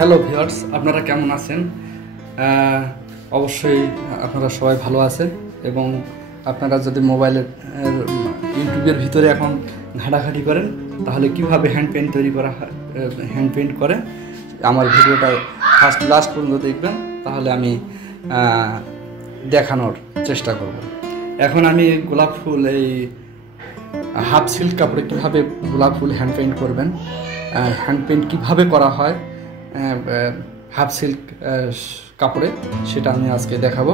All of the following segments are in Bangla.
হ্যালো ভিউয়ার্স, আপনারা কেমন আছেন? অবশ্যই আপনারা সবাই ভালো আছেন। এবং আপনারা যদি মোবাইলের ইউটিউবের ভিতরে এখন ঘাটাঘাটি করেন তাহলে কিভাবে হ্যান্ড পেইন্ট তৈরি করা হয়, হ্যান্ড পেইন্ট করে আমার ভিডিওটা ফার্স্ট লাস্ট পর্যন্ত দেখবেন, তাহলে আমি দেখানোর চেষ্টা করব। এখন আমি গোলাপ ফুল, এই হাফ সিল্ক কাপড়ে কীভাবে গোলাপ ফুল হ্যান্ড পেইন্ট করবেন, হ্যান্ড পেইন্ট কীভাবে করা হয় হাফ সিল্ক কাপড়ে, সেটা আমি আজকে দেখাবো।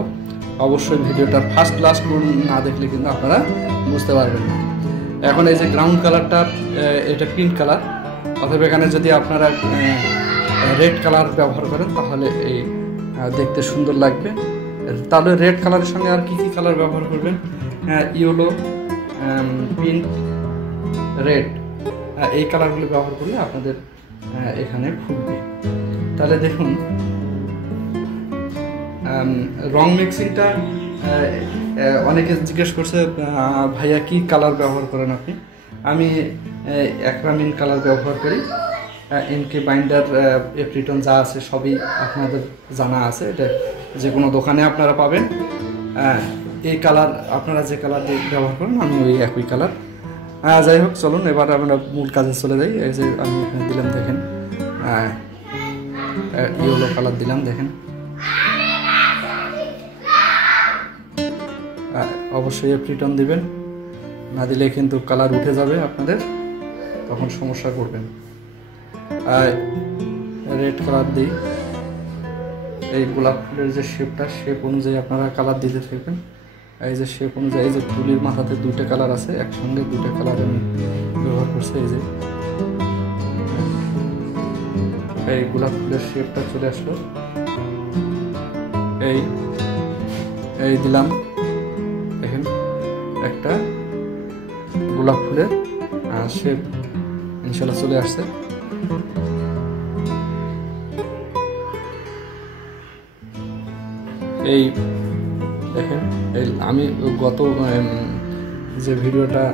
অবশ্যই ভিডিওটার ফার্স্ট লাস্ট না দেখলে কিন্তু আপনারা বুঝতে পারবেন না। এখন এই যে গ্রাউন্ড কালারটা, এটা পিঙ্ক কালার, অথবা এখানে যদি আপনারা রেড কালার ব্যবহার করেন তাহলে এই দেখতে সুন্দর লাগবে। তাহলে রেড কালারের সঙ্গে আর কী কী কালার ব্যবহার করবেন? ইয়েলো, পিঙ্ক, রেড, এই কালারগুলো ব্যবহার করলে আপনাদের এখানে ফুটবে। তাহলে দেখুন, রং মিক্সিংটা অনেকে জিজ্ঞেস করছে, ভাইয়া কি কালার ব্যবহার করেন আপনি? আমি অ্যাক্রামিন কালার ব্যবহার করি। এনকে বাইন্ডার, এপ্রিটন যা আছে সবই আপনাদের জানা আছে, এটা যে কোনো দোকানে আপনারা পাবেন। এই কালার আপনারা যে কালার ব্যবহার করেন আমি ওই একই কালার। যাই হোক, চলুন এবার আমরা মূল কাজে চলে যাই। এই যে আমি এখানে দিলাম, দেখেন ইয়েলো কালার দিলাম, দেখেন। অবশ্যই এপ্রিটন দিবেন, না দিলে কিন্তু কালার উঠে যাবে আপনাদের, তখন সমস্যা করবেন। রেড কালার দিই। এই গোলাপ ফুলের যে শেপটা, শেপ অনুযায়ী আপনারা কালার দিতে থাকবেন। এই যে শেপ অনুযায়ী, এই যে তুলির মাথাতে দুইটা কালার আছে, একসঙ্গে দুইটা কালার আমি ব্যবহার করছি। এই যে এই গোলাপ ফুলের শেপটা চলে আসলো, এই দিলাম, দেখেন একটা গোলাপ ফুলের শেপ ইনশাল্লাহ চলে আসছে। এই দেখেন, এই আমি গত যে ভিডিওটা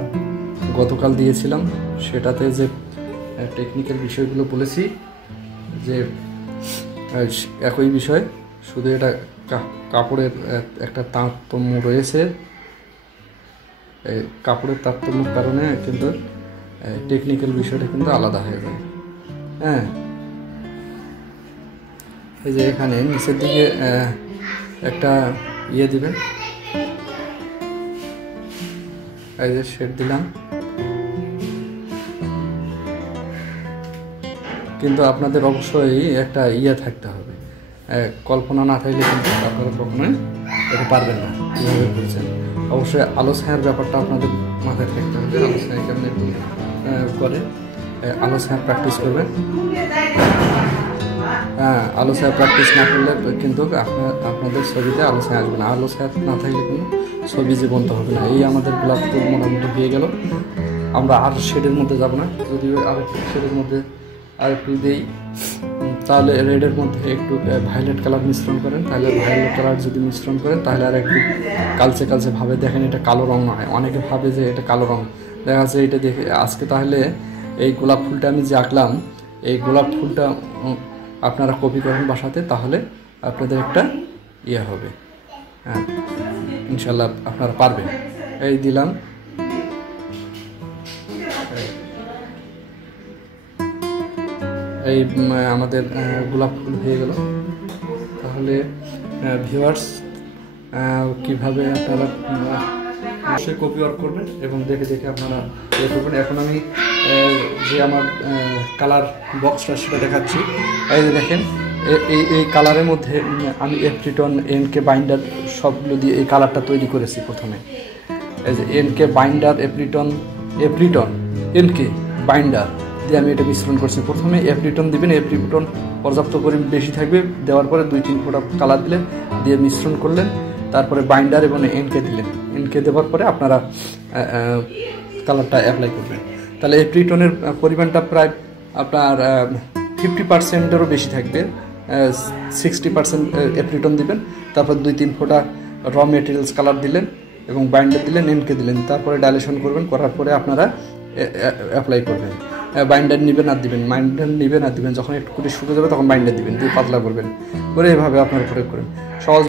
গতকাল দিয়েছিলাম সেটাতে যে টেকনিক্যাল বিষয়গুলো বলেছি, যে একই বিষয়, শুধু এটা কাপড়ের একটা তারতম্য রয়েছে। এই কাপড়ের তারতম্যের কারণে কিন্তু টেকনিক্যাল বিষয়টা কিন্তু আলাদা হয়ে যায়। এই যে এখানে নিচের দিকে একটা ইয়ে দিবেন, এই যে শেড দিলাম, কিন্তু আপনাদের অবশ্যই একটা ইয়ে থাকতে হবে, কল্পনা না থাকলে কিন্তু আপনারা কখনোই এটা পারবেন না কীভাবে করছেন। অবশ্যই আলো ছায়ার ব্যাপারটা আপনাদের মাথায় থাকতে হবে। আলো ছায়া কেমন একটু করে আলো ছায়া প্র্যাকটিস করবেন। আলো ছায়া প্র্যাকটিস না করলে কিন্তু আপনাদের ছবিতে আলো ছায়া আসবে না। আলো ছায়া না থাকলে কিন্তু ছবি জীবন্ত হবে না। এই আমাদের গোলাপ ফুল মোটামুটি হয়ে গেল। আমরা আর শেডের মধ্যে যাব না, যদি আরেকটু শেডের মধ্যে আরেকটু দিই, তাহলে রেডের মধ্যে একটু ভায়োলেট কালার মিশ্রণ করেন, তাহলে ভায়োলেট কালার যদি মিশ্রণ করেন তাহলে আর একটু কালচে কালচে ভাবে, দেখেন এটা কালো রং না হয়। অনেকে ভাবে যে এটা কালো রং, দেখা যাচ্ছে এটা দেখে আজকে। তাহলে এই গোলাপ ফুলটা আমি যে আঁকলাম, এই গোলাপ ফুলটা আপনারা কপি করেন বাসাতে, তাহলে আপনাদের একটা ইয়ে হবে। ইনশাল্লাহ আপনারা পারবেন। এই দিলাম, এই আমাদের গোলাপ ফুল হয়ে গেল। তাহলে ভিউয়ার্স, কীভাবে আপনারা অবশ্যই কপি ওয়ার্ক করবেন এবং দেখে দেখে আপনারা ইয়ে করবেন। এখন আমি যে আমার কালার বক্সটা সেটা দেখাচ্ছি। এই যে দেখেন, এই কালারের মধ্যে আমি এপ্রিটন, এনকে বাইন্ডার সবগুলো দিয়ে এই কালারটা তৈরি করেছি। প্রথমে এই যে এনকে বাইন্ডার, এপ্রিটন, এনকে বাইন্ডার দিয়ে আমি এটা মিশ্রণ করছি। প্রথমে এপ্রিটন দিবেন, এপ্রিটন পর্যাপ্ত করে বেশি থাকবে, দেওয়ার পরে 2-3 ফোঁটা কালার দিলেন, দিয়ে মিশ্রণ করলেন, তারপরে বাইন্ডার এবং এনকে দিলেন। এনকে দেওয়ার পরে আপনারা কালারটা অ্যাপ্লাই করবেন। তাহলে এপ্রিটনের পরিমাণটা প্রায় আপনার 50%-এরও বেশি থাকবে। 60% এপ্রিটন দিবেন, তারপর 2-3 ফোঁটা র মেটেরিয়ালস কালার দিলেন এবং বাইন্ডার দিলেন, এনকে দিলেন, তারপরে ডাইলেশন করবেন, করার পরে আপনারা অ্যাপ্লাই করবেন। বাইন্ডার নেবেন আর দিবেন, বাইন্ডার নেবেন আর দিবেন, যখন একটু করে শুকিয়ে যাবে তখন বাইন্ডার দিবেন, দিয়ে পাতলা করবেন, করে এভাবে আপনারা প্রয়োগ করেন সহজ।